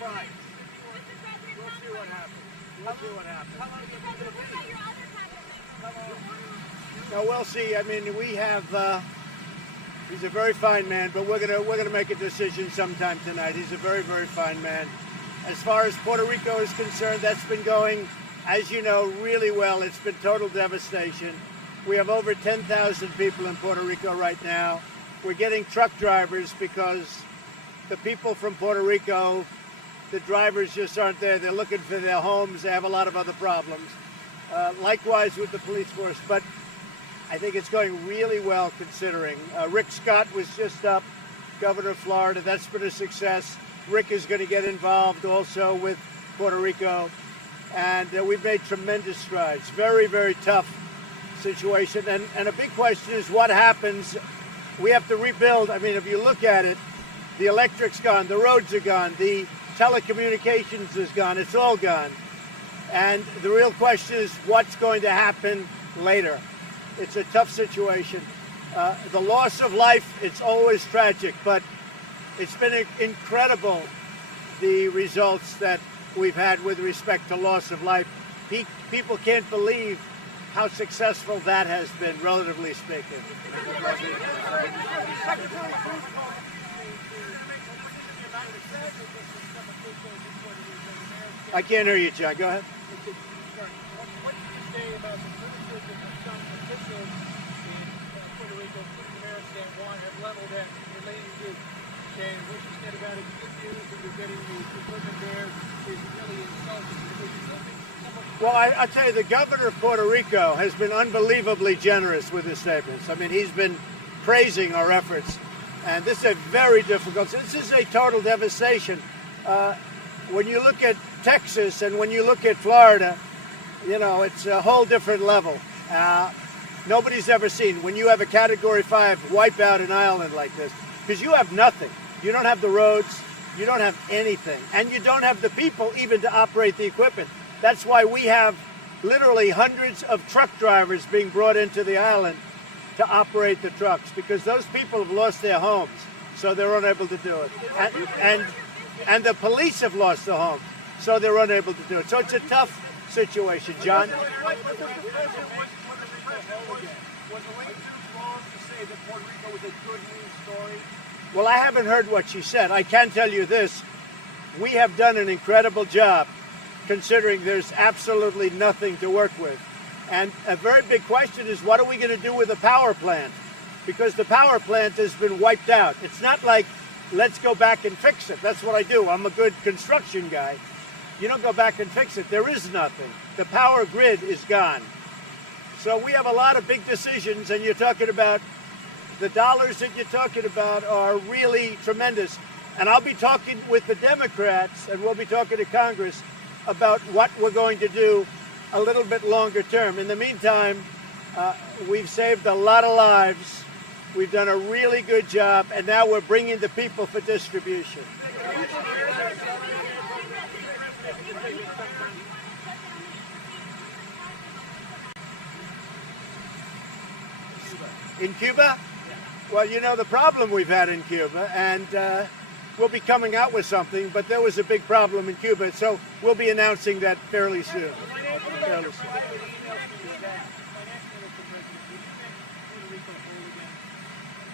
fine. We'll see what happens. We'll see what happens. How long have you been? No, we'll see. I mean, we have. He's a very fine man, but we're gonna make a decision sometime tonight. He's a very, very fine man. As far as Puerto Rico is concerned, that's been going, as you know, really well. It's been total devastation. We have over 10,000 people in Puerto Rico right now. We're getting truck drivers because the people from Puerto Rico, the drivers just aren't there. They're looking for their homes. They have a lot of other problems. Likewise with the police force, but I think it's going really well considering. Rick Scott was just up, governor of Florida. That's been a success. Rick is going to get involved also with Puerto Rico. And we've made tremendous strides. Very, very tough situation. And a big question is what happens. We have to rebuild. I mean, if you look at it, the electric's gone, the roads are gone, the telecommunications is gone, it's all gone. And the real question is what's going to happen later. It's a tough situation. The loss of life, it's always tragic, but it's been incredible, the results that we've had with respect to loss of life. People can't believe how successful that has been, relatively speaking. I can't hear you, John. Go ahead. What do you say about the criticism that some officials in Puerto Rico, including the mayor of San Juan, have leveled at relating to saying what you said about it, good news and you're getting the equipment there is really insulting. Well, I tell you, the governor of Puerto Rico has been unbelievably generous with his statements. I mean, he's been praising our efforts. And this is a very difficult, this is a total devastation. When you look at Texas and when you look at Florida, you know, it's a whole different level. Nobody's ever seen, when you have a Category 5 wipe out an island like this, because you have nothing. You don't have the roads, you don't have anything, and you don't have the people even to operate the equipment. That's why we have literally hundreds of truck drivers being brought into the island to operate the trucks, because those people have lost their homes, so they're unable to do it. And the police have lost their homes, so they're unable to do it. So it's a tough situation, John. Was the link wrong to say that Puerto Rico was a good news story? Well, I haven't heard what she said. I can tell you this. We have done an incredible job, considering there's absolutely nothing to work with. And a very big question is, what are we going to do with the power plant? Because the power plant has been wiped out. It's not like, let's go back and fix it. That's what I do. I'm a good construction guy. You don't go back and fix it. There is nothing. The power grid is gone. So we have a lot of big decisions, and you're talking about, the dollars that you're talking about are really tremendous. And I'll be talking with the Democrats, and we'll be talking to Congress about what we're going to do a little bit longer term. In the meantime, we've saved a lot of lives. We've done a really good job, and now we're bringing the people for distribution. In Cuba? Well, you know the problem we've had in Cuba, and we'll be coming out with something, but there was a big problem in Cuba, so we'll be announcing that fairly soon.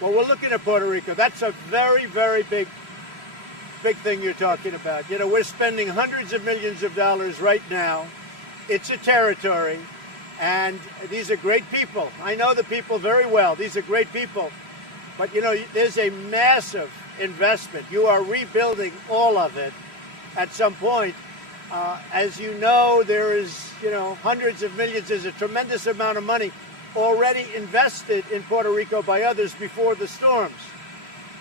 Well, we're looking at Puerto Rico. That's a very, very big thing you're talking about. You know, we're spending hundreds of millions of dollars right now. It's a territory, and these are great people. I know the people very well. These are great people. But, you know, there's a massive investment. You are rebuilding all of it at some point. As you know, there is, you know, hundreds of millions. There's a tremendous amount of money already invested in Puerto Rico by others before the storms.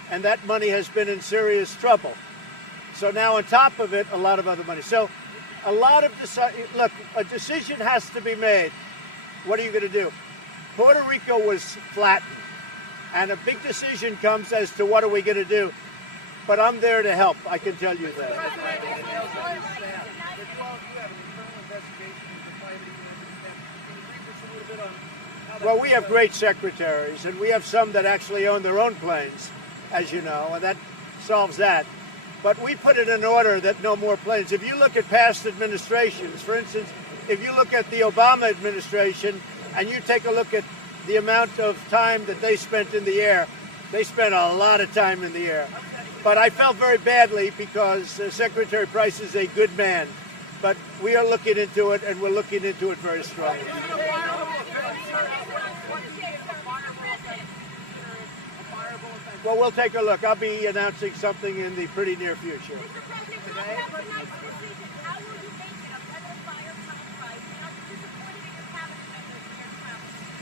And that money has been in serious trouble. So now on top of it, a lot of other money. So a lot of, look, a decision has to be made. What are you going to do? Puerto Rico was flattened. And a big decision comes as to what are we going to do. But I'm there to help, I can tell you that. Well, we have great secretaries, and we have some that actually own their own planes, as you know, and that solves that. but we put it in order that no more planes. If you look at past administrations, for instance, if you look at the Obama administration and you take a look at the amount of time that they spent in the air, they spent a lot of time in the air. But I felt very badly because Secretary Price is a good man. But we are looking into it, and we're looking into it very strongly. Well, we'll take a look. I'll be announcing something in the pretty near future.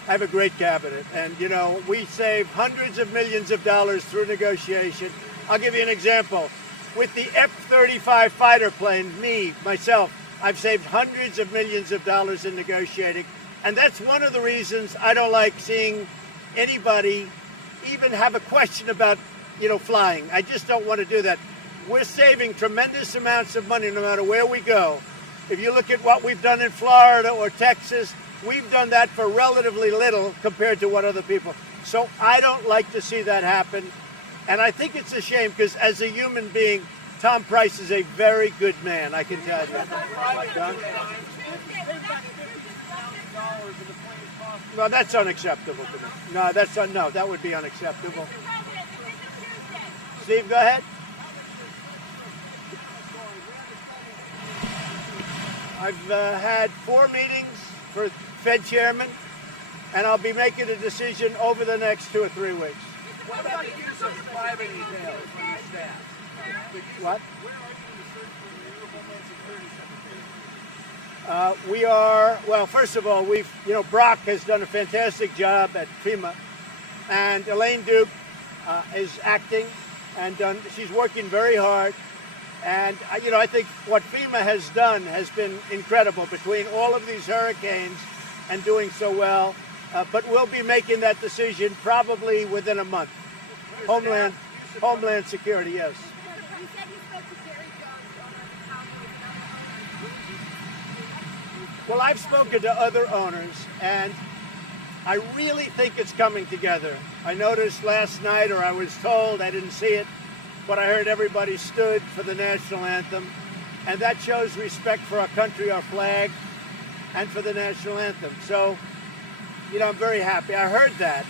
I have a great cabinet, and you know, we save hundreds of millions of dollars through negotiation. I'll give you an example. With the F-35 fighter plane, myself, I've saved hundreds of millions of dollars in negotiating, and that's one of the reasons I don't like seeing anybody even have a question about, flying. I just don't want to do that. We're saving tremendous amounts of money no matter where we go. If you look at what we've done in Florida or Texas, we've done that for relatively little compared to what other people. So I don't like to see that happen. And I think it's a shame because as a human being, Tom Price is a very good man, I can tell you. John? No, that's unacceptable to me. No, that would be unacceptable. Steve, go ahead. I've had 4 meetings for Fed chairman, and I'll be making a decision over the next 2 or 3 weeks. What about use of private emails for your staff? What? Where are you in the search for the new Homeland Security Secretary? We are, well, first of all, Brock has done a fantastic job at FEMA, and Elaine Duke is acting and she's working very hard. And, I think what FEMA has done has been incredible between all of these hurricanes and doing so well. But we'll be making that decision probably within a month. Homeland Security, yes. Well, I've spoken to other owners, and I really think it's coming together. I noticed last night, or I was told, I didn't see it, but I heard everybody stood for the national anthem, and that shows respect for our country, our flag, and for the national anthem. So, I'm very happy. I heard that,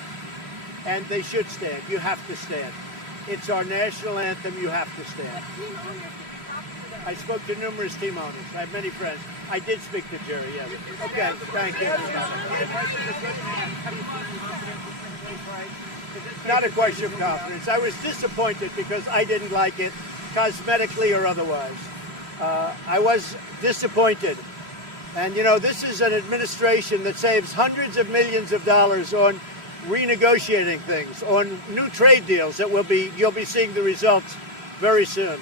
and they should stand. You have to stand. It's our national anthem. You have to stand. I spoke to numerous team owners. I have many friends. I did speak to Jerry, yes. Okay, thank you. Not a question of confidence. I was disappointed because I didn't like it, cosmetically or otherwise. I was disappointed. And, this is an administration that saves hundreds of millions of dollars on renegotiating things, on new trade deals that you'll be seeing the results very soon.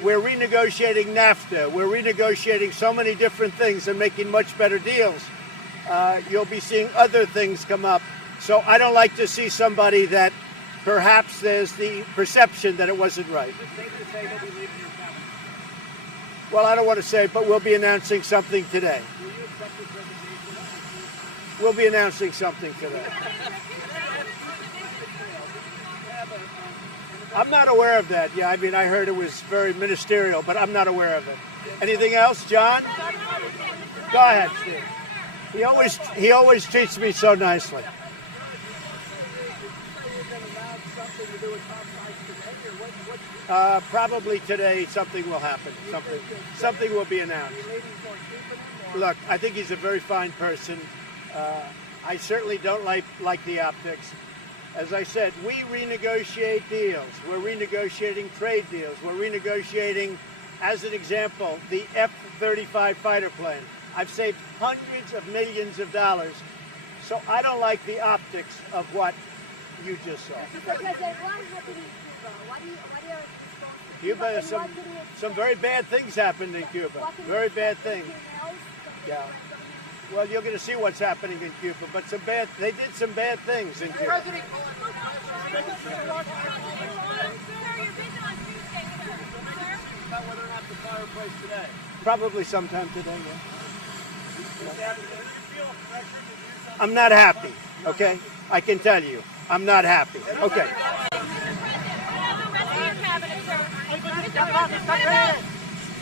We're renegotiating NAFTA. We're renegotiating so many different things and making much better deals. You'll be seeing other things come up. So I don't like to see somebody that perhaps there's the perception that it wasn't right. Well, I don't want to say, but we'll be announcing something today. We'll be announcing something today. I'm not aware of that. Yeah, I heard it was very ministerial, but I'm not aware of it. Anything else, John? Go ahead, Steve. He always treats me so nicely. Probably today something will happen. Something will be announced. Look, I think he's a very fine person. I certainly don't like the optics. As I said, we renegotiate deals. We're renegotiating trade deals. We're renegotiating, as an example, the F-35 fighter plane. I've saved hundreds of millions of dollars. So I don't like the optics of what you just saw. Cuba, there's some very bad things happened in Cuba. Very bad things. Yeah. Well, you're going to see what's happening in Cuba, but they did some bad things in Cuba. Probably sometime today, yeah. I'm not happy, okay? I can tell you, I'm not happy. Okay. Está bien.